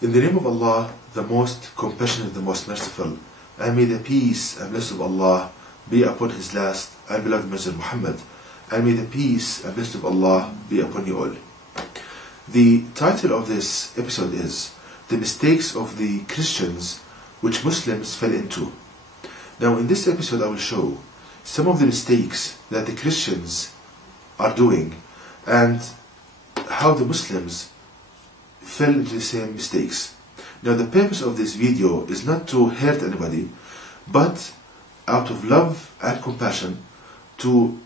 In the name of Allah, the most compassionate, the most merciful, and may the peace and blessing of Allah be upon His last and beloved Messenger Muhammad, and may the peace and blessing of Allah be upon you all. The title of this episode is The Mistakes of the Christians which Muslims fell into. Now in this episode I will show some of the mistakes that the Christians are doing and how the Muslims fell into the same mistakes. Now the purpose of this video is not to hurt anybody, but out of love and compassion to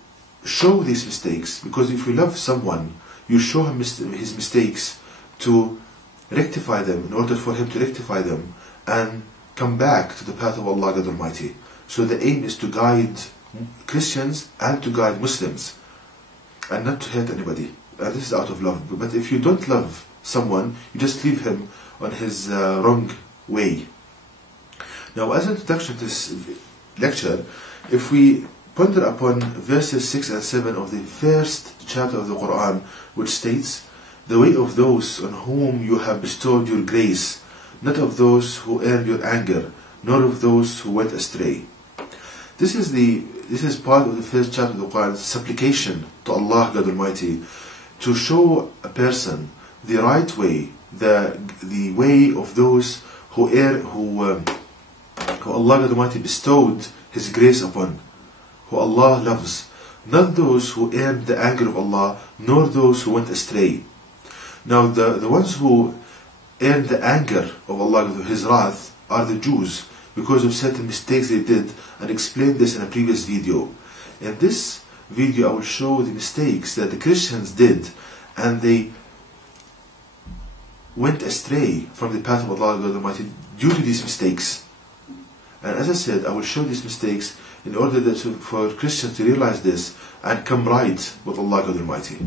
show these mistakes, because if you love someone, you show him his mistakes to rectify them, in order for him to rectify them and come back to the path of Allah God Almighty. So the aim is to guide Christians and to guide Muslims and not to hurt anybody. And this is out of love. But if you don't love someone, you just leave him on his wrong way. Now, as an introduction to this lecture, if we ponder upon verses 6 and 7 of the first chapter of the Quran, which states, "The way of those on whom you have bestowed your grace, not of those who earned your anger, nor of those who went astray." This is part of the first chapter of the Quran, supplication to Allah God Almighty to show a person the right way, the way of those who Allah God Almighty bestowed His grace upon, who Allah loves, not those who earned the anger of Allah, nor those who went astray. Now the ones who earned the anger of Allah, His wrath, are the Jews, because of certain mistakes they did, and explained this in a previous video. In this video I will show the mistakes that the Christians did, and they went astray from the path of Allah God Almighty due to these mistakes. And as I said, I will show these mistakes in order for Christians to realize this and come right with Allah God Almighty.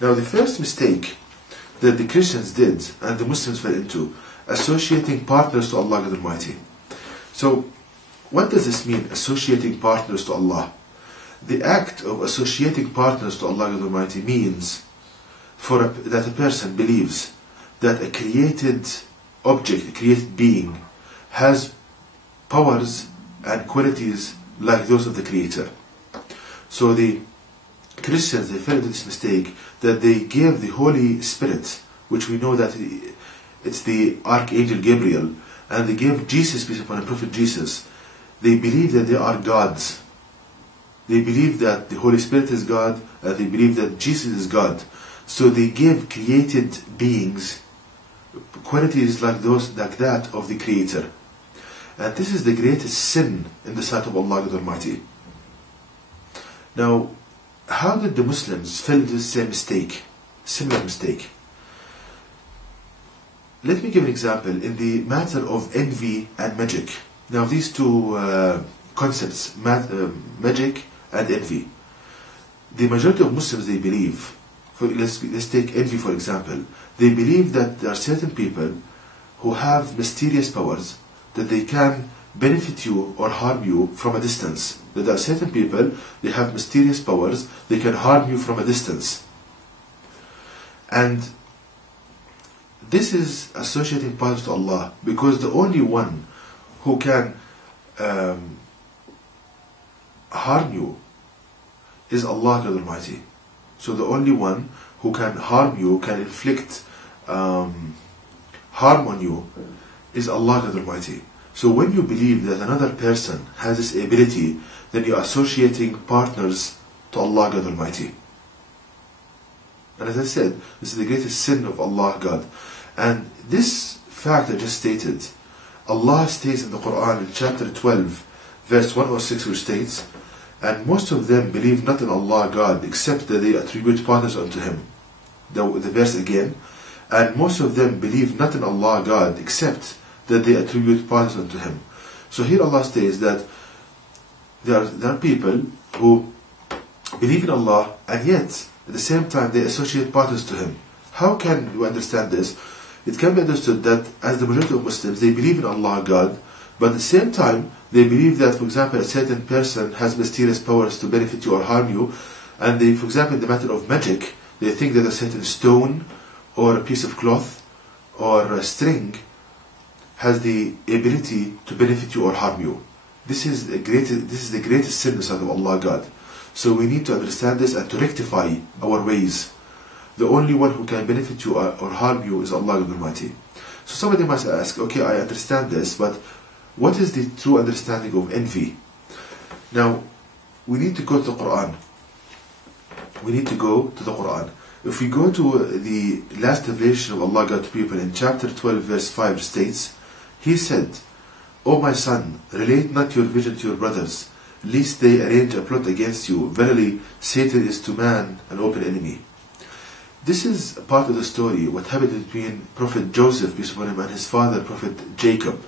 Now the first mistake that the Christians did and the Muslims fell into, associating partners to Allah God Almighty. So what does this mean, associating partners to Allah? The act of associating partners to Allah God Almighty means that a person believes that a created object, a created being, has powers and qualities like those of the Creator. So the Christians, they fell into this mistake that they gave the Holy Spirit, which we know that it's the Archangel Gabriel, and they gave Jesus, peace upon the Prophet Jesus. They believe that they are gods. They believe that the Holy Spirit is God, and they believe that Jesus is God. So they gave created beings qualities like that of the Creator. And this is the greatest sin in the sight of Allah God Almighty. Now, how did the Muslims fall into the same mistake, similar mistake? Let me give an example in the matter of envy and magic. Now these two concepts, magic and envy, the majority of Muslims, they believe, let's take envy for example, they believe that there are certain people who have mysterious powers, that they can benefit you or harm you from a distance. That there are certain people, they have mysterious powers, they can harm you from a distance. And this is associating partners to Allah, because the only one who can harm you is Allah God Almighty. So the only one who can harm you, can inflict harm on you, is Allah God Almighty. So when you believe that another person has this ability, then you are associating partners to Allah God Almighty. And as I said, this is the greatest sin of Allah God. And this fact I just stated, Allah states in the Quran in chapter 12, verse 106, which states, "And most of them believe not in Allah God, except that they attribute partners unto Him." The verse again, "And most of them believe not in Allah God, except that they attribute partners unto Him." So here Allah states that there are people who believe in Allah, and yet at the same time they associate partners to Him. How can you understand this? It can be understood that as the majority of Muslims, they believe in Allah God, but at the same time they believe that, for example, a certain person has mysterious powers to benefit you or harm you, and they, for example, in the matter of magic, they think that a certain stone or a piece of cloth or a string has the ability to benefit you or harm you. This is the greatest sin inside of Allah God. So we need to understand this and to rectify our ways. The only one who can benefit you or harm you is Allah God Almighty. So somebody must ask, okay, I understand this, but what is the true understanding of envy? Now, we need to go to the Quran. We need to go to the Quran. If we go to the last revelation of Allah God to people in chapter 12 verse 5 states, He said, O my son, relate not your vision to your brothers, lest they arrange a plot against you. Verily, Satan is to man an open enemy. This is a part of the story, what happened between Prophet Joseph, peace upon him, and his father, Prophet Jacob.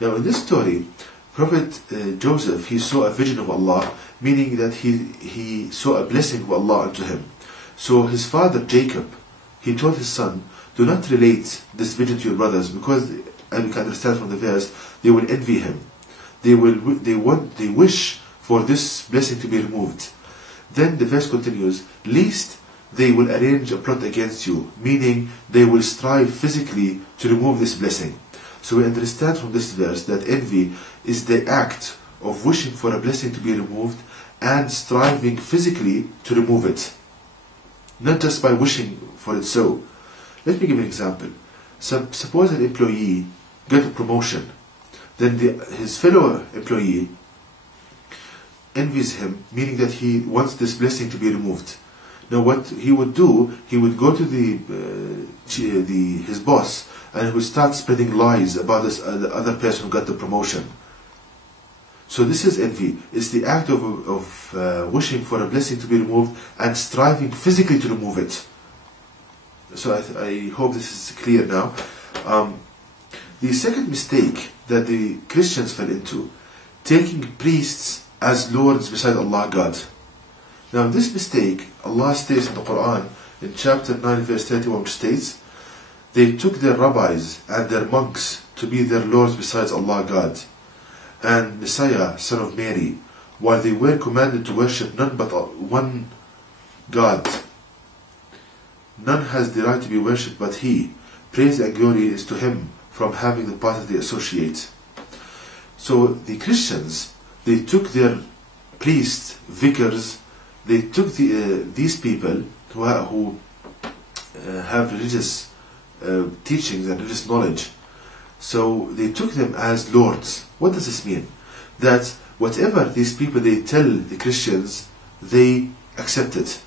Now in this story, Prophet Joseph, he saw a vision of Allah, meaning that he saw a blessing of Allah unto him. So his father Jacob, he told his son, do not relate this vision to your brothers, because, and we can understand from the verse, they will envy him. They wish for this blessing to be removed. Then the verse continues, lest they will arrange a plot against you, meaning they will strive physically to remove this blessing. So we understand from this verse that envy is the act of wishing for a blessing to be removed and striving physically to remove it. Not just by wishing for it so. Let me give an example. Suppose an employee gets a promotion. Then his fellow employee envies him, meaning that he wants this blessing to be removed. Now what he would do, he would go to his boss and he would start spreading lies about this the other person who got the promotion. So this is envy. It's the act of wishing for a blessing to be removed and striving physically to remove it. So I hope this is clear now. The second mistake that the Christians fell into, taking priests as lords beside Allah God. Now this mistake, Allah states in the Quran, in chapter 9 verse 31, which states, they took their rabbis and their monks to be their lords besides Allah God, and Messiah, son of Mary, while they were commanded to worship none but one God. None has the right to be worshipped but He. Praise and glory is to Him from having the partners they associate. So the Christians, they took their priests, vicars, they took these people who have religious teachings and religious knowledge. So they took them as lords. What does this mean? That whatever these people they tell the Christians, they accept it.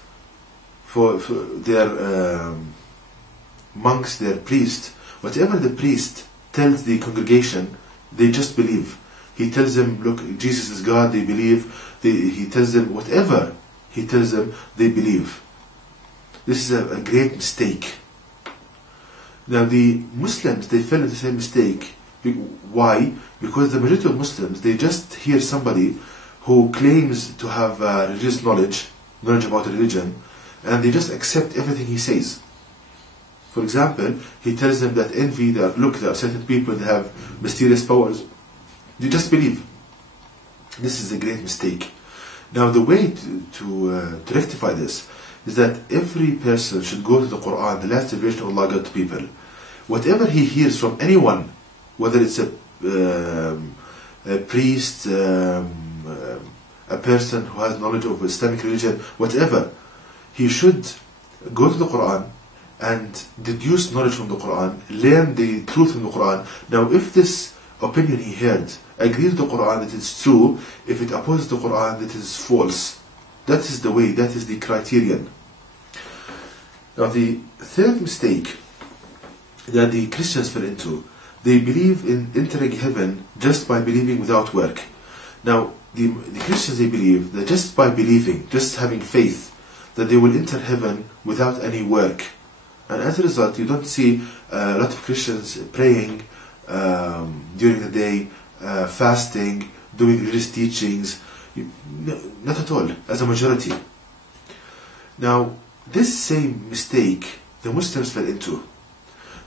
For their monks, their priests, whatever the priest tells the congregation, they just believe. He tells them, look, Jesus is God, they believe. He tells them whatever he tells them, they believe. This is a great mistake. Now the Muslims, they fell into the same mistake. Why? Because the majority of Muslims, they just hear somebody who claims to have religious knowledge about religion, and they just accept everything he says. For example, he tells them that envy, there are certain people that have mysterious powers. You just believe. This is a great mistake. Now the way to rectify this is that every person should go to the Quran, the last revelation of Allah God to people. Whatever he hears from anyone, whether it's a priest, a person who has knowledge of Islamic religion, whatever, he should go to the Quran and deduce knowledge from the Quran, learn the truth from the Quran. Now if this opinion he heard agrees with the Quran that it's true, if it opposes the Quran that is false, that is the way, that is the criterion. Now the third mistake that the Christians fell into, they believe in entering heaven just by believing without work. Now the Christians, they believe that just by believing, just having faith, that they will enter heaven without any work. And as a result, you don't see a lot of Christians praying during the day, fasting, doing religious teachings. Not at all, as a majority. Now, this same mistake the Muslims fell into.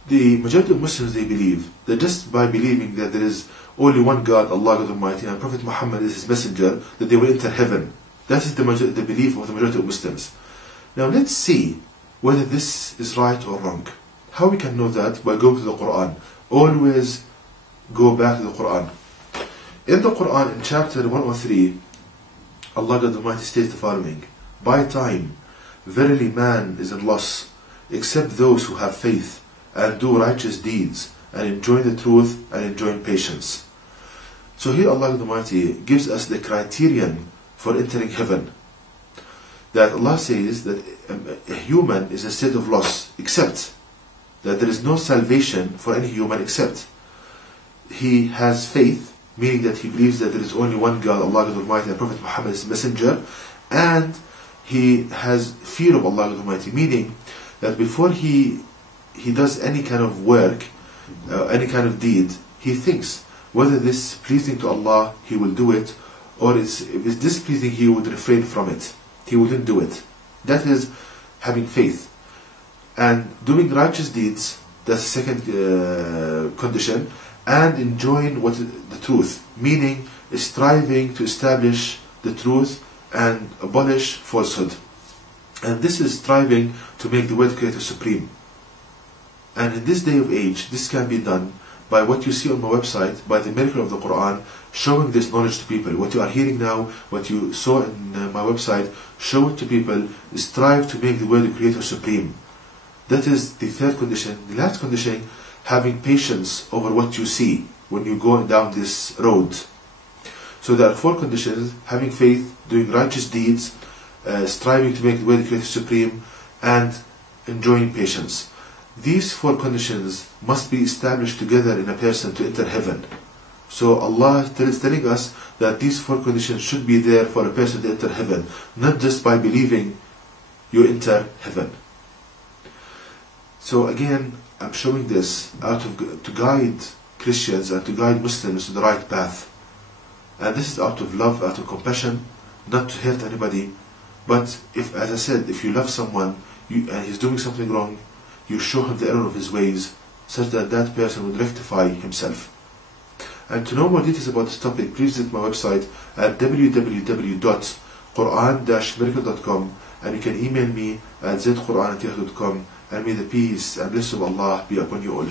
The majority of Muslims, they believe that just by believing that there is only one God, Allah God Almighty, and Prophet Muhammad is His messenger, that they will enter heaven. That is the belief of the majority of Muslims. Now let's see whether this is right or wrong. How we can know that? By going to the Quran. Always go back to the Quran. In the Quran, in chapter 103, Allah God Almighty states the following: by time, verily man is in loss, except those who have faith and do righteous deeds and enjoy the truth and enjoy patience. So here Allah God Almighty gives us the criterion for entering heaven. That Allah says that a human is a state of loss, except that there is no salvation for any human except he has faith, meaning that he believes that there is only one God, Allah God Almighty, and Prophet Muhammad is messenger, and he has fear of Allah God Almighty, meaning that before he does any kind of work, any kind of deed, he thinks whether this is pleasing to Allah, he will do it, or if it's displeasing, he would refrain from it. He wouldn't do it. That is having faith. And doing righteous deeds, that's the second condition, and enjoying the truth, meaning striving to establish the truth and abolish falsehood. And this is striving to make the word creator supreme. And in this day of age, this can be done by what you see on my website, by the miracle of the Quran, showing this knowledge to people. What you are hearing now, what you saw in my website, show it to people, strive to make the word creator supreme. That is the third condition. The last condition, having patience over what you see when you go down this road. So there are four conditions: having faith, doing righteous deeds, striving to make the word creator supreme, and enjoying patience. These four conditions must be established together in a person to enter heaven. So Allah is telling us that these four conditions should be there for a person to enter heaven, not just by believing you enter heaven. So again, I'm showing this to guide Christians and to guide Muslims to the right path. And this is out of love, out of compassion, not to hurt anybody. But if, as I said, if you love someone and he's doing something wrong, you show him the error of his ways, such that that person would rectify himself. And to know more details about this topic, please visit my website at www.quran-miracle.com, and you can email me at zquran@yahoo.com, and may the peace and blessing of Allah be upon you all.